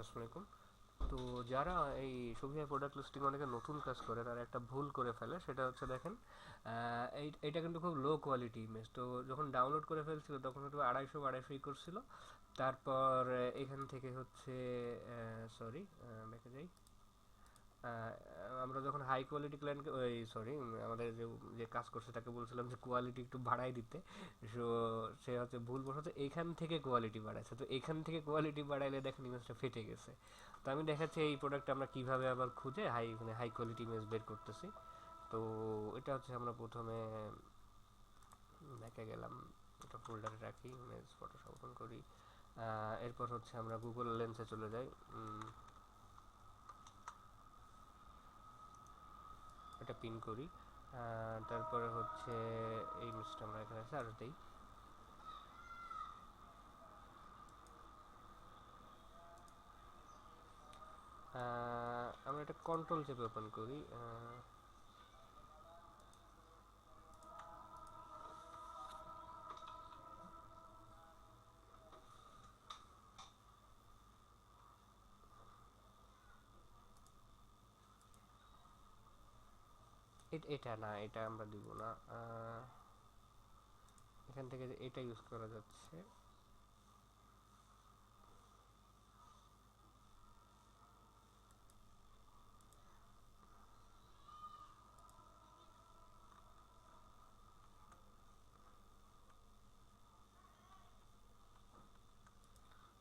আসসালামু আলাইকুম। তো যারা এই শপিফাই প্রোডাক্ট লিস্টিং অনেকে নতুন কাজ করে তারা একটা ভুল করে ফেলে, সেটা হচ্ছে দেখেন এইটা কিন্তু খুব লো কোয়ালিটি ইমেজ। তো যখন ডাউনলোড করে ফেলছিল তখন হয়তো আড়াইশো আড়াইশোই করছিল। তারপর এখান থেকে হচ্ছে সরি, ব্যাকে যাই। আহ, আমরা যখন হাই কোয়ালিটি ক্লায়েন্টকে ওই সরি আমাদের যে যে কাজ করছে তাকে বলছিলাম যে কোয়ালিটি একটু বাড়াই দিতে। সো সে হচ্ছে ভুলবশত এইখান থেকে কোয়ালিটি বাড়াইছে, তো এখান থেকে কোয়ালিটি বাড়াইলে দেখেন ইমেজটা ফেটে গেছে। তো আমি দেখাচ্ছি এই প্রোডাক্টটা আমরা কিভাবে আবার খুঁজে হাই কোয়ালিটি ইমেজ বের করতেছি। তো এটা হচ্ছে আমরা প্রথমে ব্যাকে গেলাম, এটা ফোল্ডারে রাখি, ইমেজ ফটোশপ ওপেন করি। এরপর হচ্ছে আমরা গুগল লেন্সে চলে যাই। এটা পিন করি। তারপরে হচ্ছে এই ইমেজটা আমরা এখানে সার্চ দিই। আমরা এটা কন্ট্রোল চেপে ওপেন করি। এটা না, এটা আমরা দিব না। এখান থেকে এটা ইউজ করা যাচ্ছে।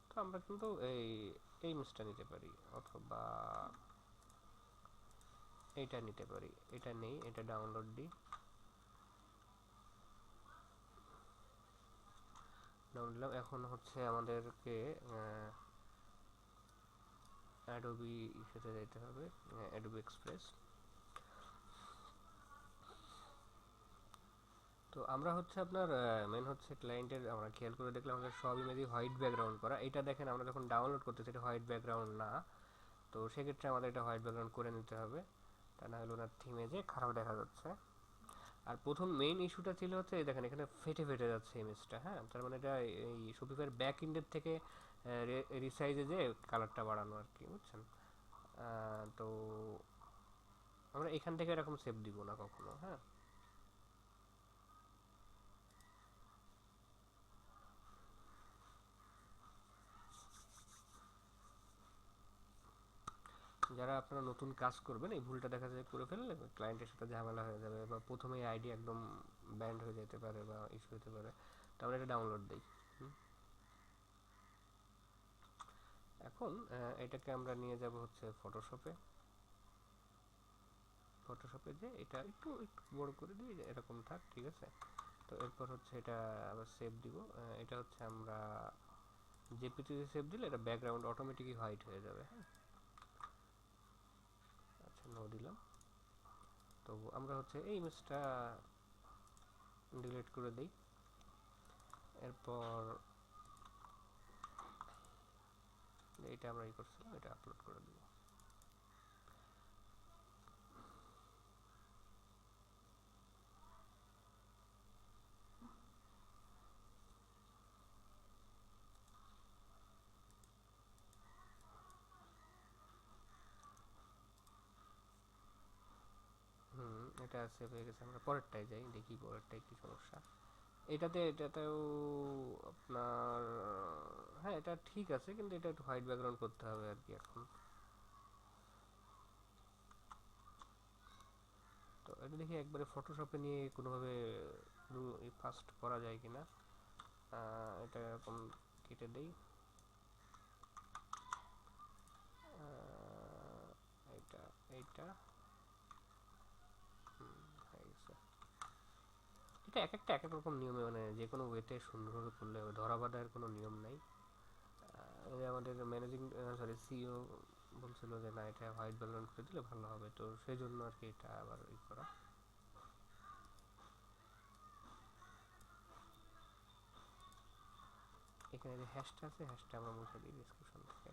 তো আমরা কিন্তু এই ইমেজটা নিতে পারি, অথবা এইটা নিতে পারি। এটা নেই, এটা ডাউনলোড দিই। ডাউনলোড দিলাম। এখন হচ্ছে আমাদেরকে অ্যাডোবি ইসেতে যেতে হবে, অ্যাডোবি এক্সপ্রেস। তো আমরা হচ্ছে আপনার মেন হচ্ছে ক্লায়েন্টের, আমরা খেয়াল করে দেখলাম আমাদের সব ইমেজই হোয়াইট ব্যাকগ্রাউন্ড করা। এটা দেখেন আমরা যখন ডাউনলোড করতেছি এটা হোয়াইট ব্যাকগ্রাউন্ড না। তো সেক্ষেত্রে আমাদের এটা হোয়াইট ব্যাকগ্রাউন্ড করে নিতে হবে, তা না হলে ওনার থিমে যে খারাপ দেখা যাচ্ছে। আর প্রথম মেইন ইস্যুটা ছিল হচ্ছে এই দেখেন এখানে ফেটে ফেটে যাচ্ছে ইমেজটা। হ্যাঁ, তার মানে এটা এই শপিফাইয়ের ব্যাক এন্ডের থেকে রিসাইজে যে কালারটা বাড়ানো আর কি, বুঝছেন? তো আমরা এখান থেকে এরকম সেভ দিব না কখনো। হ্যাঁ, যারা আপনারা নতুন কাজ করবেন এই ভুলটা দেখা যায় করে ফেললে ক্লায়েন্টের সাথে ঝামেলা হয়ে যাবে, বা প্রথমেই আইডি একদম ব্যান্ড হয়ে যেতে পারে বা ইস্যু হতে পারে। তো আমরা এটা ডাউনলোড দিই। এখন এটাকে আমরা নিয়ে যাব হচ্ছে ফটোশপে। ফটোশপে যে এটা একটু একটু বড় করে দিই, এরকম থাক, ঠিক আছে। তো এরপর হচ্ছে এটা আবার সেভ দিব। এটা হচ্ছে আমরা জেপিটিতে সেভ দিলে এটা ব্যাকগ্রাউন্ড অটোমেটিকই হোয়াইট হয়ে যাবে। হ্যাঁ, আচ্ছা, নো দিলাম। তো আমরা হচ্ছে এই ইমেজটা ডিলিট করে দিই। এরপর এটা আমরা ই করছিলাম, এটা আপলোড করে দিব। এটা সেভ হয়ে গেছে। আমরা পরেরটায় যাই, দেখি পরেরটায় কি সমস্যা। এটাতেও আপনার হ্যাঁ এটা ঠিক আছে, কিন্তু এটা একটু হোয়াইট ব্যাকগ্রাউন্ড করতে হবে আর কি এখন। তো এটা দেখি একবারে ফটোশপে নিয়ে কোনোভাবে ফাস্ট করা যায় কিনা। এটা এরকম কেটে দেই। এটা এইটা হয়ে গেছে। এটা এক একটা এক এক রকম নিয়মে, মানে যে কোনো ওয়েতে সুন্দরভাবে করলে হবে, ধরা বাঁধার কোনো নিয়ম নাই। এই আমাদের ম্যানেজিং সরি সিইও বলছিল যে না এটা হোয়াইট ব্যাকগ্রাউন্ড করে দিলে ভালো হবে, তো সেই জন্য আর কি এটা আবার ই করা। এখানে যে হ্যাশটা আছে হ্যাশটা আমরা মুছে দিই ডিসক্রিপশন থেকে।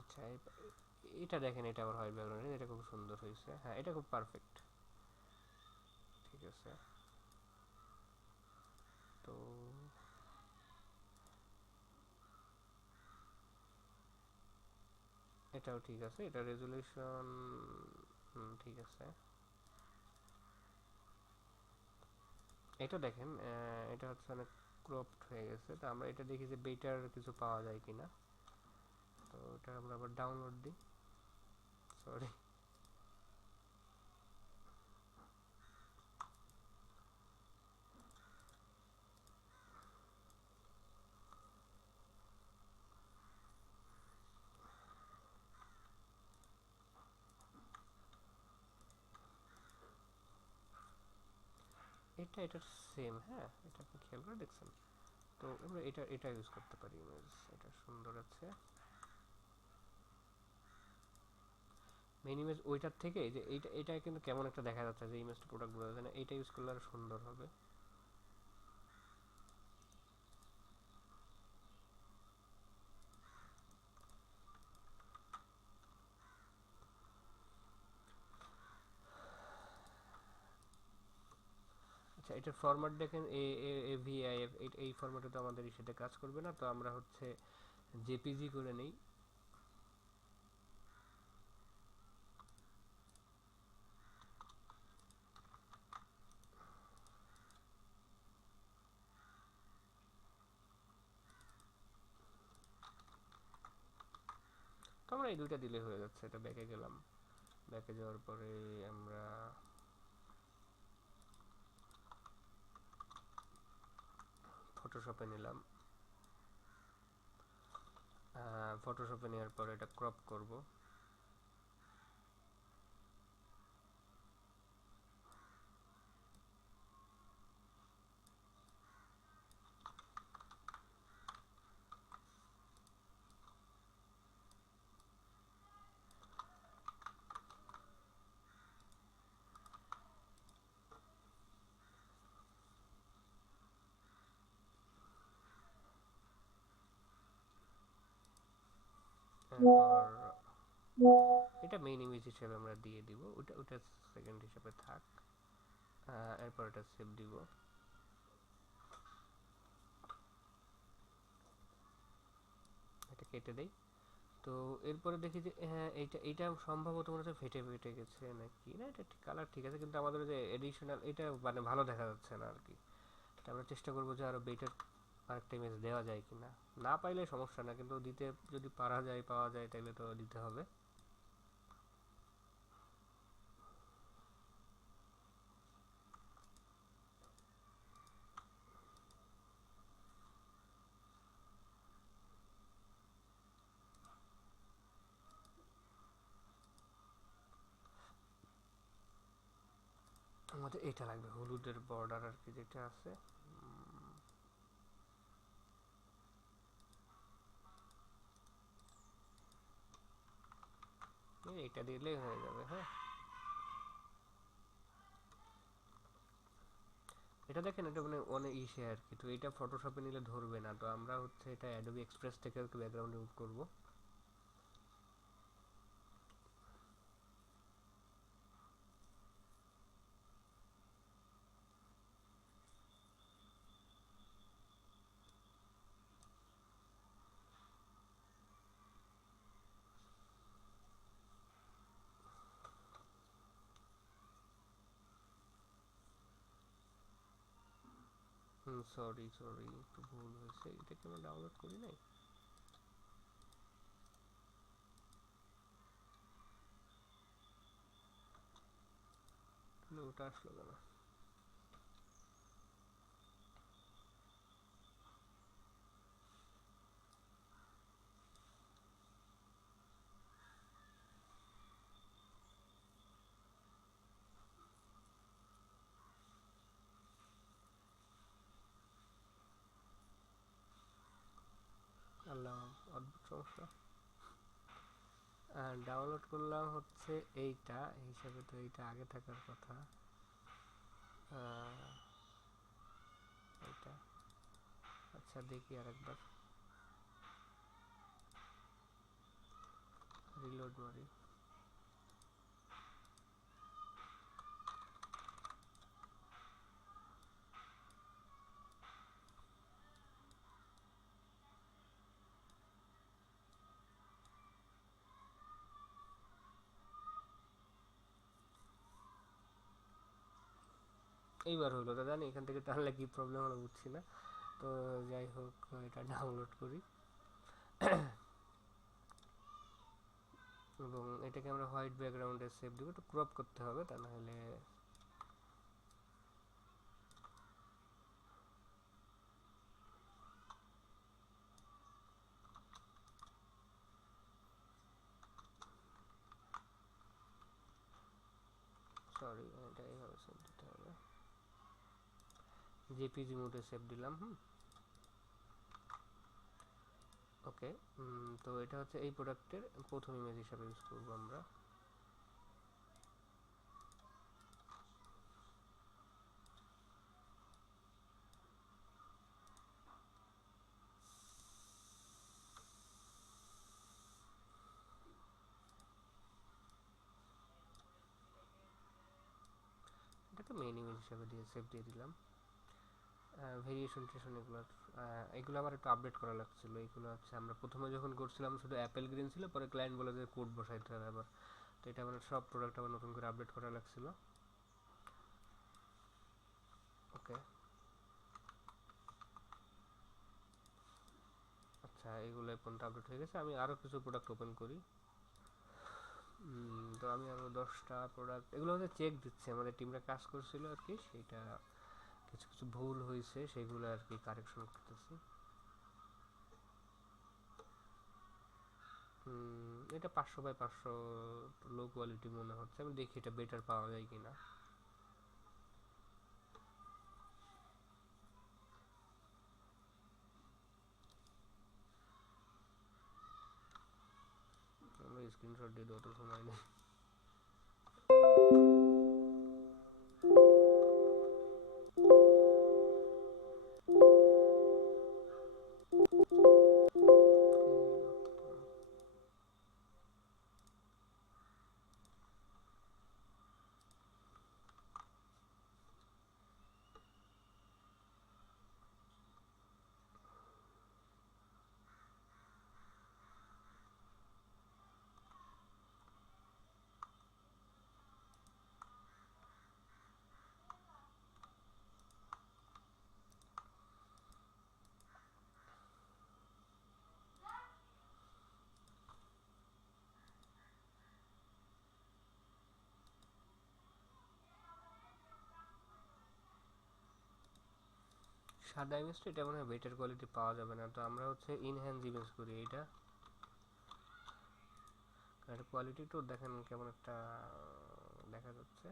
আচ্ছা, এটা দেখেন, এটা আবার হোয়াইট ব্যাকগ্রাউন্ড, এটা খুব সুন্দর হয়েছে। হ্যাঁ, এটা খুব পারফেক্ট, ঠিক আছে। তো এটাও ঠিক আছে, এটা রেজুলেশন ঠিক আছে। এটা দেখেন এটা হচ্ছে অনেক ক্রপড হয়ে গেছে, তো আমরা এটা দেখি যে বেটার কিছু পাওয়া যায় কিনা। তো এটা আমরা আবার ডাউনলোড দিই, সরি। এটা এটার সেম, হ্যাঁ এটা আপনি খেয়াল করে দেখছেন। তো আমরা এটা এটা ইউজ করতে পারি ইমেজ, এটা সুন্দর আছে। মেইন ইমেজ ওইটার থেকে এই যে এইটা এটা কিন্তু কেমন একটা দেখা যাচ্ছে যে ইমেজটা প্রোডাক্ট বোঝা যায় না, এইটা ইউজ করলে আরো সুন্দর হবে। আচ্ছা এটার ফরম্যাট দেখেন এভিআইএফ, এই ফরম্যাটে তো আমাদের সাথে কাজ করবে না, তো আমরা হচ্ছে জেপিজি করে নেই। তো আমরা এই দুইটা দিলে হয়ে যাচ্ছে। এটা ব্যাকে গেলাম, ব্যাকে যাওয়ার পরে আমরা ফটোশপে নিলাম। ফটোশপে নেওয়ার পরে এটা ক্রপ করব। এরপর এটা মেইন ইমেজ হিসেবে আমরা দিয়ে দিব, ওটা ওটা সেকেন্ড হিসেবে থাক। এরপর এটা সেভ দিব। এটা কেটে দেই। তো এরপরে দেখি যে হ্যাঁ এইটা এইটা সম্ভবত মনে হচ্ছে ফেটে ফেটে গেছে নাকি, না এটা ঠিক কালার ঠিক আছে, কিন্তু আমাদের যে এডিশনাল এটা মানে ভালো দেখা যাচ্ছে না আর কি। তো আমরা চেষ্টা করবো যে আরো বেটার আরেকটা ইমেজ দেওয়া যায় কিনা। না পাইলে সমস্যা না, কিন্তু দিতে যদি পারা যায় পাওয়া যায় তাহলে তো দিতে হবে। আমাদের এটা লাগবে, হলুদের বর্ডার আর কি যেটা আছে। এটা দিলেই হয়ে যাবে, হ্যাঁ। এটা দেখেন এটা মানে অনেক ইসে আর কি, তো এটা ফটোশপে নিলে ধরবে না, তো আমরা হচ্ছে এটা অ্যাডোবি এক্সপ্রেস থেকে একটু ব্যাকগ্রাউন্ড রিমুভ করবো। সরি সরি, একটু ভুল হয়েছে, এটা কি আমরা ডাউনলোড করি নাই? তাহলে ওটা আসলো কেন? আল্লাহ, অদ্ভুত সমস্যা। ডাউনলোড করলাম হচ্ছে এইটা, এই হিসাবে তো এইটা আগে থাকার কথা। আহ, এইটা আচ্ছা দেখি আরেকবার, রিলোড মারি। এইবার হলো তো জানি এখান থেকে টানলে কি প্রবলেম হলো বুঝছি না। তো যাই হোক এটা ডাউনলোড করি এবং এটাকে আমরা হোয়াইট ব্যাকগ্রাউন্ডে সেভ দিব, একটু ক্রপ করতে হবে তা না হলে সরি, এটা এইভাবে সেভ দিতে হবে, জেপিজি মোডে সেভ দিলাম। ওকে, তো এটা হচ্ছে এই প্রোডাক্টের প্রথম ইমেজ হিসাবে ইউজ করবো আমরা। এটাকে মেইন ইমেজ হিসাবে দিয়ে সেভ দিয়ে দিলাম। ভেরিয়েশন টেশন এগুলো আবার একটু আপডেট করা লাগছিল। এগুলো হচ্ছে আমরা প্রথমে যখন করছিলাম শুধু অ্যাপেল গ্রিন ছিল, পরে ক্লায়েন্ট বলে যে কোড বসাইতে হবে আবার, তো এটা মানে সব প্রোডাক্ট আবার নতুন করে আপডেট করা লাগছিল। ওকে, আচ্ছা এগুলো পর্যন্ত আপডেট হয়ে গেছে। আমি আরও কিছু প্রোডাক্ট ওপেন করি। তো আমি আরও 10টা প্রোডাক্ট, এগুলো হচ্ছে চেক দিচ্ছে, আমাদের টিমরা কাজ করছিল আর কি, সেইটা কিছু কিছু ভুল হয়েছে সেগুলো আর কি কারেকশন করতেছি। এটা 500 বাই 500 লো কোয়ালিটি মনে হচ্ছে, আমি দেখি এটা বেটার পাওয়া যায় কিনা। আমরা স্ক্রিনশট দিয়ে অত সময় নেই। সাদা ইমেজটা এটা মনে হয় বেটার কোয়ালিটি পাওয়া যাবে না, তো আমরা হচ্ছে ইনহ্যান্স ইমেজ করি এইটা। এটা কোয়ালিটি তো দেখেন কেমন একটা দেখা যাচ্ছে।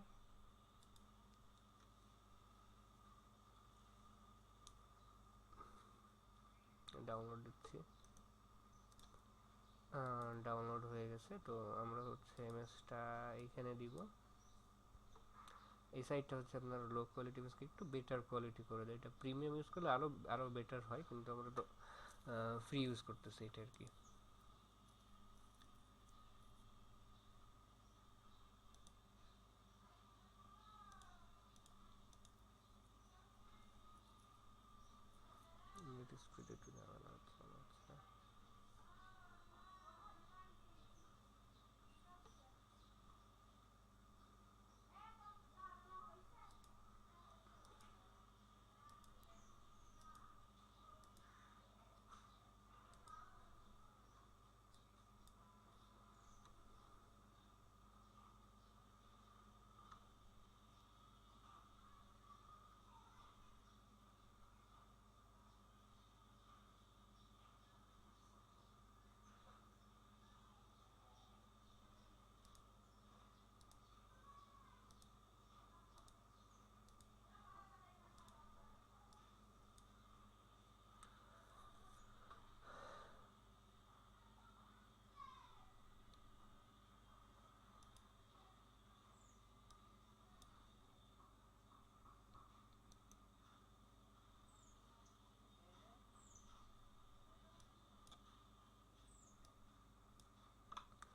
ডাউনলোড দিচ্ছি, ডাউনলোড হয়ে গেছে। তো আমরা হচ্ছে ইমেজটা এইখানে দিব। এই সাইডটা হচ্ছে আপনার লো কোয়ালিটি ইমেজকে একটু বেটার কোয়ালিটি করে দেয়, এটা প্রিমিয়াম ইউজ করলে আরও আরও বেটার হয়, কিন্তু আমরা তো ফ্রি ইউজ করতেছি এটা আর কি। it is pretty to ঝামেলা হচ্ছে মনে হচ্ছে।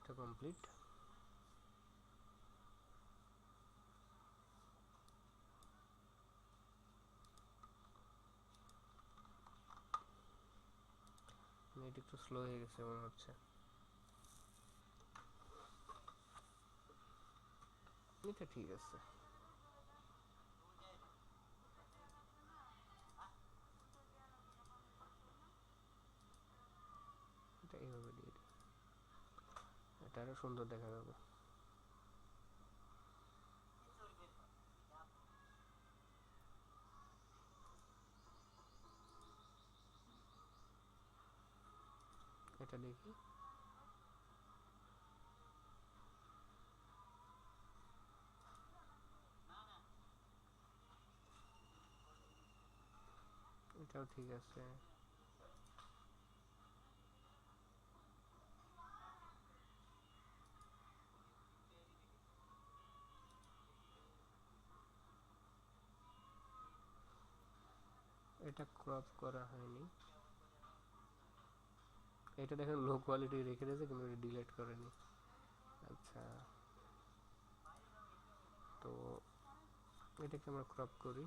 এটা কমপ্লিট। নেট একটু স্লো হয়ে গেছে মনে হচ্ছে। এটা ঠিক আছে। এটা আরো সুন্দর দেখা যাবে। এটা দেখি, এটাও ঠিক আছে। এটা ক্রপ করা হয়নি, এটা দেখেন লো কোয়ালিটি রেখে দিয়েছে কিন্তু এটা ডিলিট করেনি। আচ্ছা, তো এটাকে আমরা ক্রপ করি।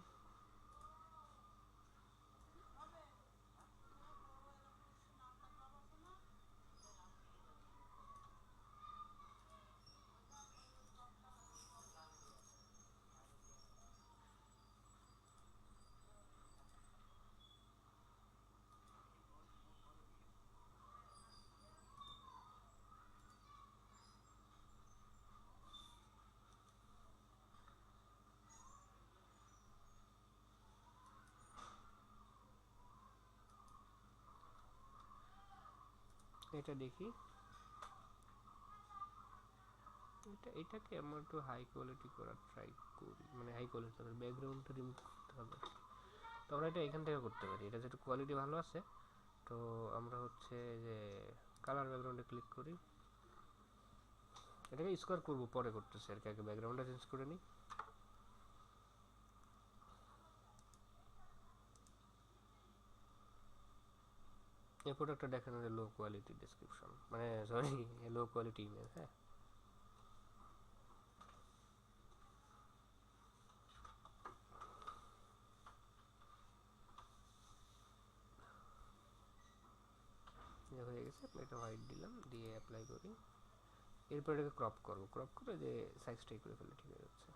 এটা দেখি, এটাকে আমরা একটু হাই কোয়ালিটি করার ট্রাই করি, মানে হাই কোয়ালিটি ব্যাকগ্রাউন্ডটা রিমুভ করতে হবে। তো আমরা এটা এখান থেকে করতে পারি, এটা যেটা কোয়ালিটি ভালো আছে। তো আমরা হচ্ছে যে কালার ব্যাকগ্রাউন্ডে ক্লিক করি, এটাকে স্কোয়ার করবো পরে করতেছি আর কি, আগে ব্যাকগ্রাউন্ডটা চেঞ্জ করে নিই। এই প্রোডাক্টটা দেখানো যে লো কোয়ালিটি ডেসক্রিপশন, মানে সরি লো কোয়ালিটি ইমেজ। হ্যাঁ, হয়ে গেছে। এটা হোয়াইট দিলাম, দিয়ে অ্যাপ্লাই করি। এরপর এটাকে ক্রপ করবো, ক্রপ করে যে সাইজটাই করে ফেলে ঠিক হয়ে যাচ্ছে।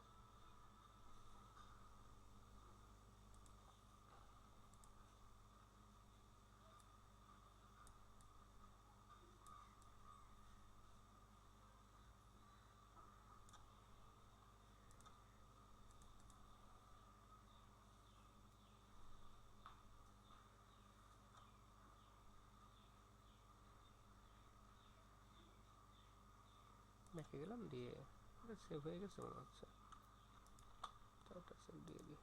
দেখে গেলাম, দিয়ে সেভ হয়ে গেছে মনে হচ্ছে। তো ওটা সেভ দিয়ে দিই।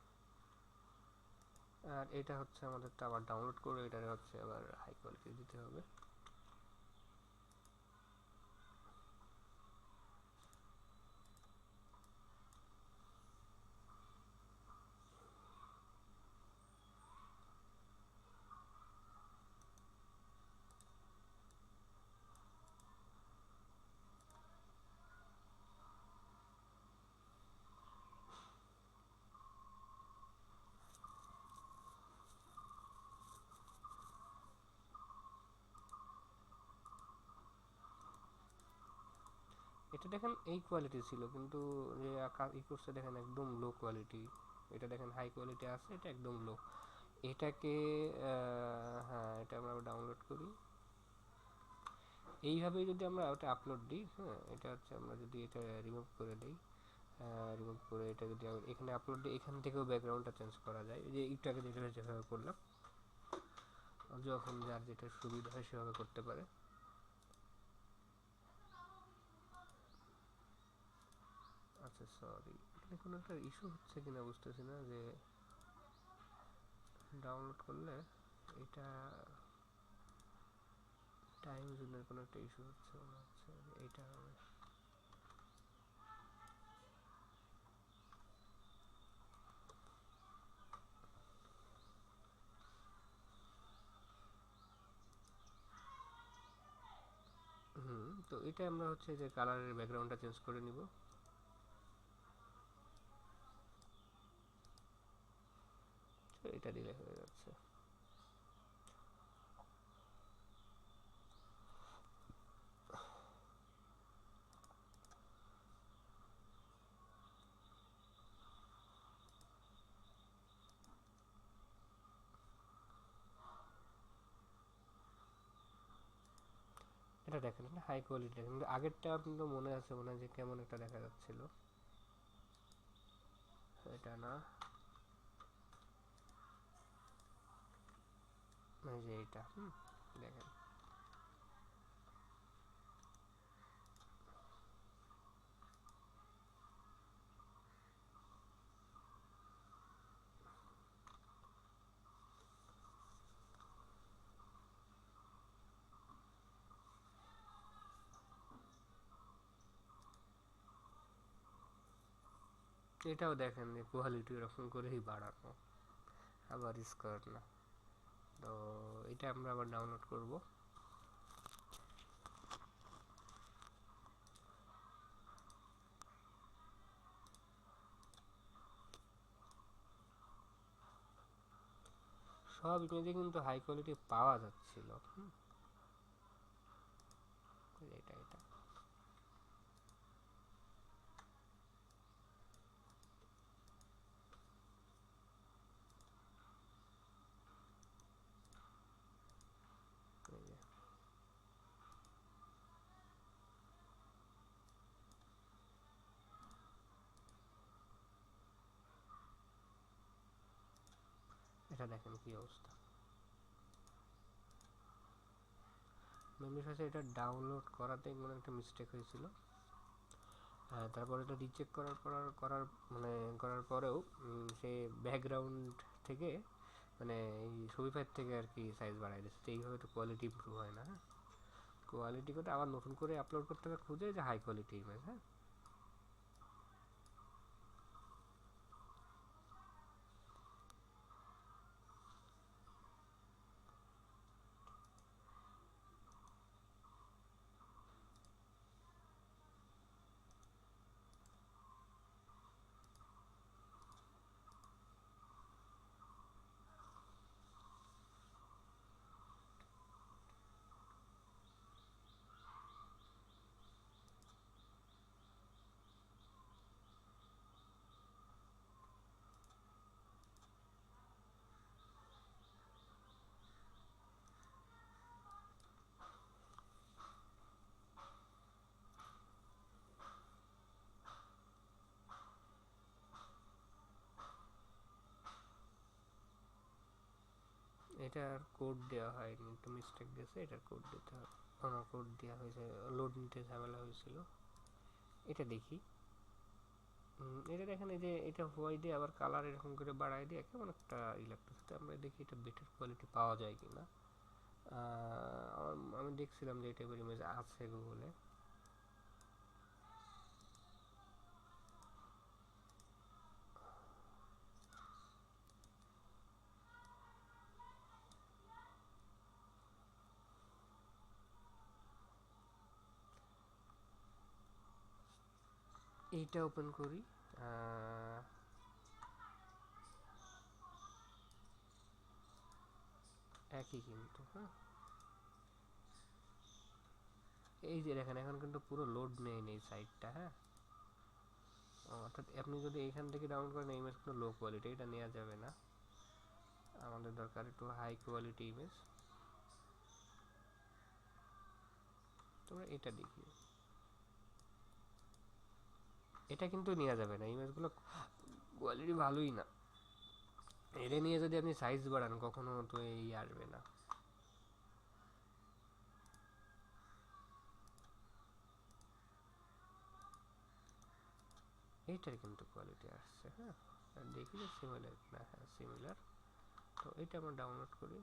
আর এটা হচ্ছে আমাদেরটা আবার ডাউনলোড করে এটা হচ্ছে আবার হাই কোয়ালিটি দিতে হবে। এটা দেখেন এই কোয়ালিটি ছিল, কিন্তু যে ই করছে দেখেন একদম লো কোয়ালিটি। এটা দেখেন হাই কোয়ালিটি আছে, এটা একদম লো। এটাকে হ্যাঁ, এটা আমরা ডাউনলোড করি। এইভাবে যদি আমরা ওটা আপলোড দিই, হ্যাঁ, এটা হচ্ছে আমরা যদি এটা রিমুভ করে দিই, রিমুভ করে এটা যদি এখানে আপলোড দিই, এখান থেকেও ব্যাকগ্রাউন্ডটা চেঞ্জ করা যায়। এই যে একটু আগে যেভাবে করলাম, যখন যার যেটা সুবিধা হয় সেভাবে করতে পারে। আচ্ছা সরি, এখানে কোনো একটা ইস্যু হচ্ছে কিনা বুঝতেছি না, যে ডাউনলোড করলে এটা টাইম জোনের কোনো একটা ইস্যু হচ্ছে মনে হচ্ছে, এইটা হবে। তো এটা আমরা হচ্ছে যে কালারের ব্যাকগ্রাউন্ডটা চেঞ্জ করে নিব। এটা দিলে হয়ে যাচ্ছে। এটা এটা দেখেন, এটা হাই কোয়ালিটি, কিন্তু আগেরটা কিন্তু মনে আছে, মনে হয় যে কেমন একটা দেখা যাচ্ছিল। এটা না, এই যে এইটা, দেখেন এটাও দেখেন যে কোয়ালিটি ওরকম করেই বাড়ানো, আবার স্কোয়ার না। তো এটা আমরা আবার ডাউনলোড করব। সব ইমেজে কিন্তু হাই কোয়ালিটি পাওয়া যাচ্ছিল। এটা এটা এই যে, এটা দেখেন কি অবস্থা। মেমরি ফাইসে এটা ডাউনলোড করাতে কোনো একটা মিস্টেক হয়েছিল। হ্যাঁ, তারপর এটা রিচেক করার পরেও সে ব্যাকগ্রাউন্ড থেকে, মানে এই শপিফাই থেকে আর কি সাইজ বাড়াই দিচ্ছে। তো এইভাবে তো কোয়ালিটি ইমপ্রুভ হয় না। হ্যাঁ, কোয়ালিটি করতে আবার নতুন করে আপলোড করতে হবে, খুঁজে যে হাই কোয়ালিটি ইমেজ। হ্যাঁ, এটার কোড দেওয়া হয়নি, একটু মিস্টেক গেছে, এটার কোড দিতে হবে। কোড দেওয়া হয়েছে, লোড নিতে ঝামেলা হয়েছিল। এটা দেখি। এটা দেখেন, এই যে এটা হোয়াইট দিয়ে আবার কালার এরকম করে বাড়াই দিয়ে কেমন একটা লাগতেছে। তো আমরা দেখি এটা বেটার কোয়ালিটি পাওয়া যায় কিনা। আমি দেখছিলাম যে এই টাইপের ইমেজ আছে গুগলে। এইটা ওপেন করি। একই কিন্তু, হ্যাঁ, এই যে দেখেন এখন কিন্তু পুরো লোড নেই নেই সাইটটা। হ্যাঁ, অর্থাৎ আপনি যদি এইখান থেকে ডাউনলোড করেন এই ইমেজগুলো লো কোয়ালিটি, এটা নেওয়া যাবে না। আমাদের দরকার একটু হাই কোয়ালিটি ইমেজ। তোমরা এটা দেখি, এটা কিন্তু নেওয়া যাবে না, ইমেজগুলো কোয়ালিটি ভালোই না। এটা নিয়ে যদি আপনি সাইজ বাড়ান কখনো তো এই আসবে না। এইটার কিন্তু কোয়ালিটি আসছে। হ্যাঁ, আর দেখি যে সিমিলার না। হ্যাঁ, সিমিলার। তো এটা আমরা ডাউনলোড করি।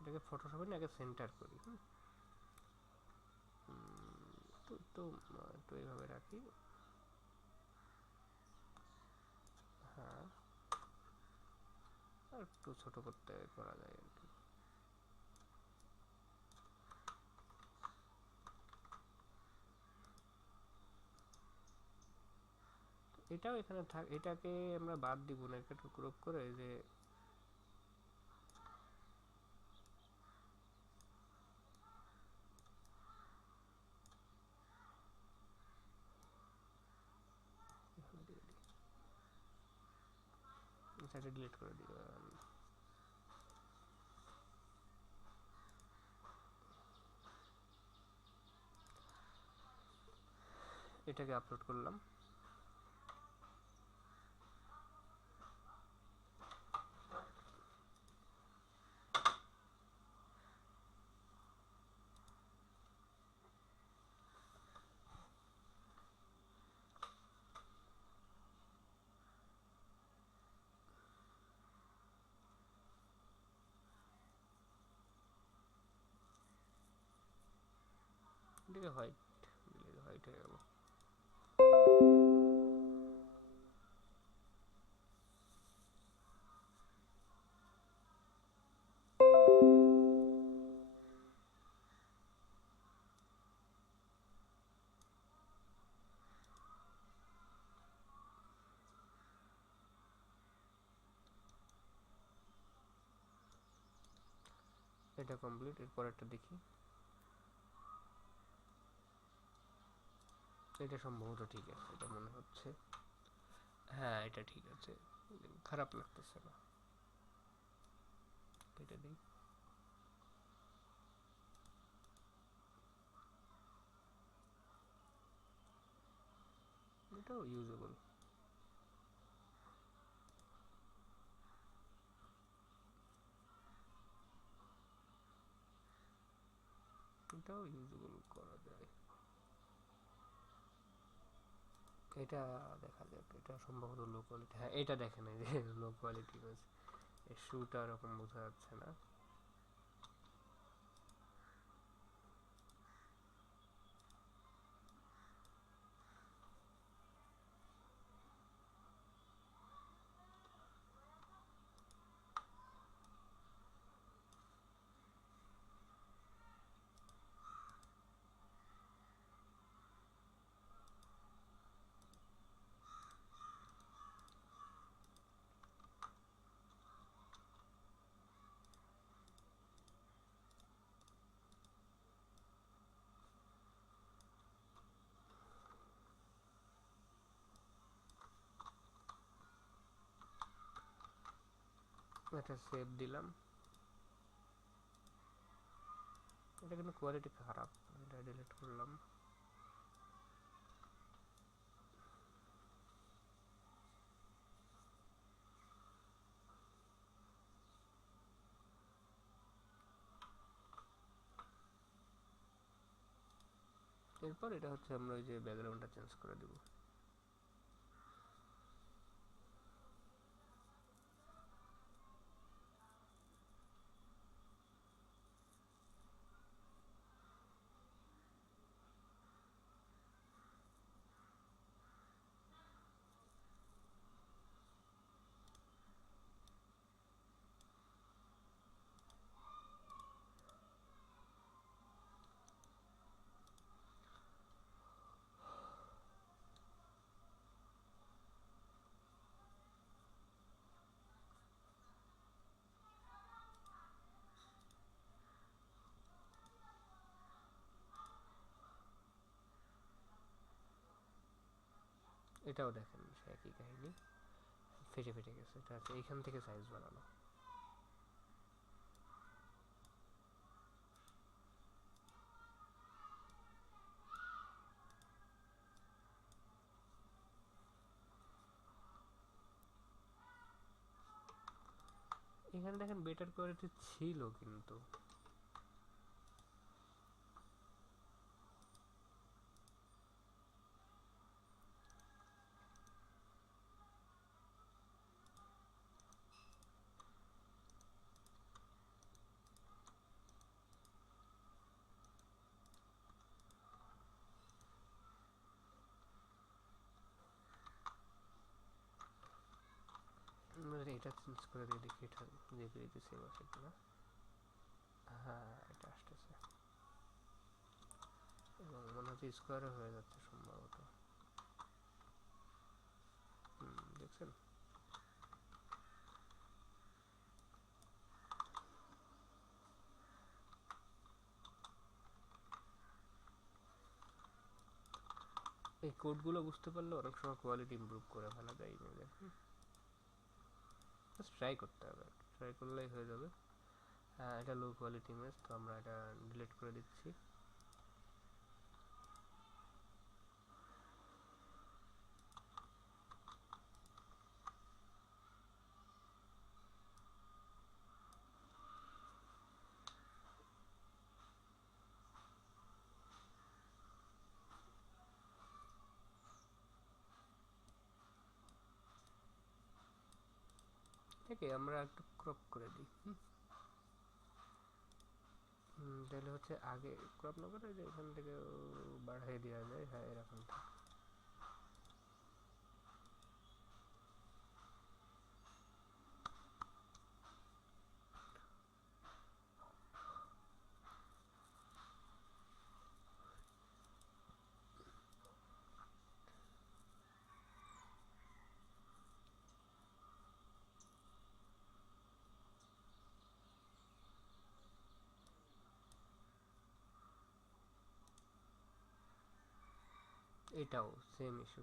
এটাকে ফটোশপে না আগে সেন্টার করি। তো তো তো এইভাবে রাখি। হ্যাঁ, আর একটু ছোট করতে করা যায় আর কি। এটাও এখানে থাক, এটাকে আমরা বাদ দিব না, এটা একটু ক্রপ করে যে আচ্ছা এটা ডিলিট করে দিই। এটাকে আপলোড করলাম। এটাকে হোয়াইট দিলে হোয়াইট হয়ে গেল। এটা কমপ্লিট, এরপর একটা দেখি। এটা সম্ভবত ঠিক আছে, এটা মনে হচ্ছে। হ্যাঁ এটা ঠিক আছে, খারাপ লাগতেছে না। এটা দিই, এটাও ইউজেবল। এটাও ইউজেবল করা যায়। এটা দেখা যাক, এটা সম্ভবত লো কোয়ালিটি। হ্যাঁ এটা দেখেন, এই যে লো কোয়ালিটি রয়েছে, এই শুটা এরকম বোঝা যাচ্ছে না। এটা সেভ দিলাম। এটা কিন্তু কোয়ালিটি খারাপ, এটা ডিলিট করলাম। এরপর এটা হচ্ছে আমরা ওই যে ব্যাকগ্রাউন্ডটা চেঞ্জ করে দেব। এটাও দেখেন সে একই কাহিনী, ফেটে ফেটে গেছে। এটা আছে এইখান থেকে সাইজ বাড়ানো। এখানে দেখেন বেটার কোয়ালিটি ছিল কিন্তু। এটা চেঞ্জ করে দিয়ে দেখি এটা জেপিইতে সেভ আছে কিনা। হ্যাঁ এটা আসতেছে, এবং মনে হচ্ছে স্কোয়ারও হয়ে যাচ্ছে সম্ভবত। দেখছেন, এই কোডগুলো বুঝতে পারলে অনেক সময় কোয়ালিটি ইমপ্রুভ করে ফেলা যায় ইমেজের। জাস্ট ট্রাই করতে হবে, ট্রাই করলেই হয়ে যাবে। হ্যাঁ, এটা লো কোয়ালিটি ইমেজ, তো আমরা এটা ডিলিট করে দিচ্ছি। এটাকে আমরা একটু ক্রপ করে দিই। তাহলে হচ্ছে আগে ক্রপ না করে যে এখান থেকে বাড়াই দেওয়া যায়, হ্যাঁ এরকম থাকে। এটাও সেম ইস্যু।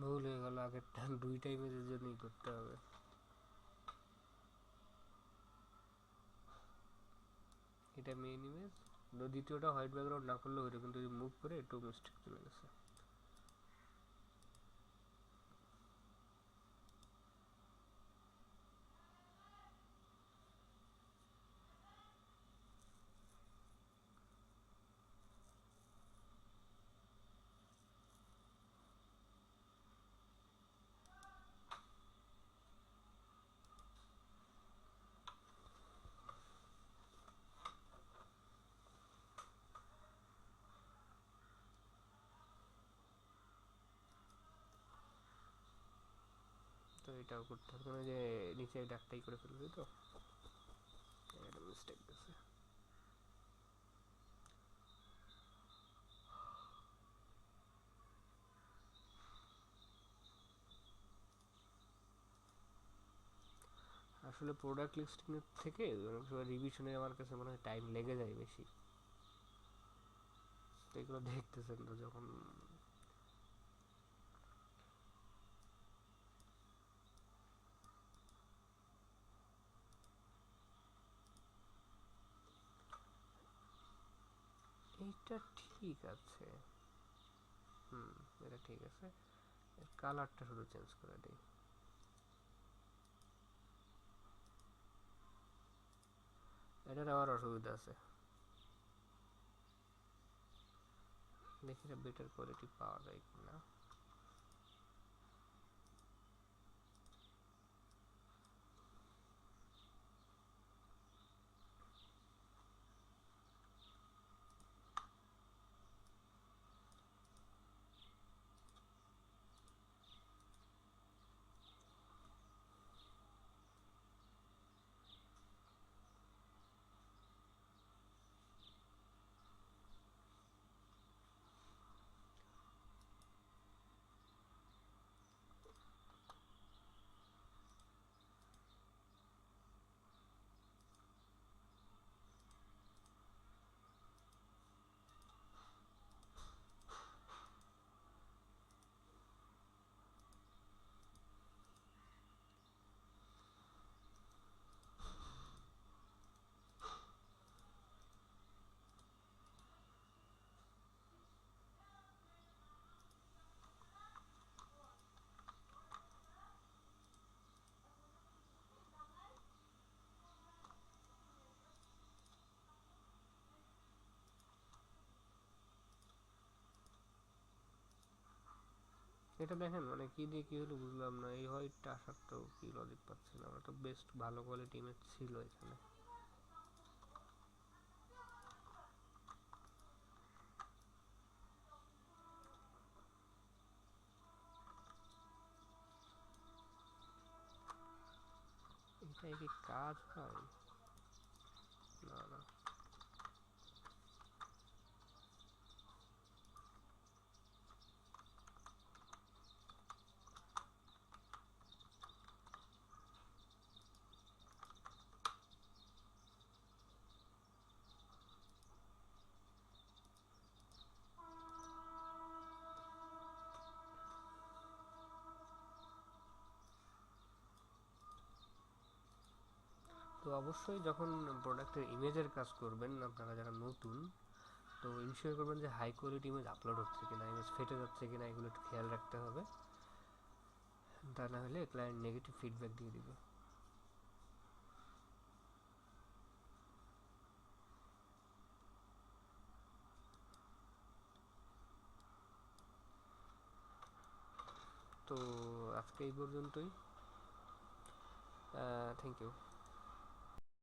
ভুল হয়ে গেল, আগেরটা দুইটা ইমেজের জন্যই করতে হবে। এটা মেইন ইমেজ, দ্বিতীয়টা হোয়াইট ব্যাকগ্রাউন্ড না করলেও হতো, কিন্তু মুভ করে একটু মিস্টেক চলে গেছে। তো এটাও করতে হবে, মানে যে নিচে ডাকটাই করে ফেলবে, তো একটা মিস্টেক গেছে। আসলে প্রোডাক্ট লিস্টিং এর থেকে অনেক সময় রিভিশনে আমার কাছে মনে হয় টাইম লেগে যায় বেশি। তো এগুলো দেখতেছেন তো যখন এইটা ঠিক আছে। হুম, এটা ঠিক আছে, কালারটা শুধু চেঞ্জ করে দিই। এটার আবার অসুবিধা আছে, দেখি এটা বেটার কোয়ালিটি পাওয়া যায় কিনা। এটা দেখেন মানে কি দিয়ে কি হলো বুঝলাম না, এই হোয়াইটটা আসার তো কি লজিক পাচ্ছি না, আমার তো বেস্ট ভালো কোয়ালিটি ইমেজ ছিল এখানে। এটাই কি কাজ হয়? না না। তো অবশ্যই যখন প্রোডাক্টের ইমেজের কাজ করবেন আপনারা যারা নতুন, তো ইনশিওর করবেন যে হাই কোয়ালিটি ইমেজ আপলোড হচ্ছে কিনা, ইমেজ ফেটে যাচ্ছে কিনা, এগুলো একটু খেয়াল রাখতে হবে। তা না হলে ক্লায়েন্ট নেগেটিভ ফিডব্যাক দিয়ে দিবে। তো আজকে এই পর্যন্তই। Thank you.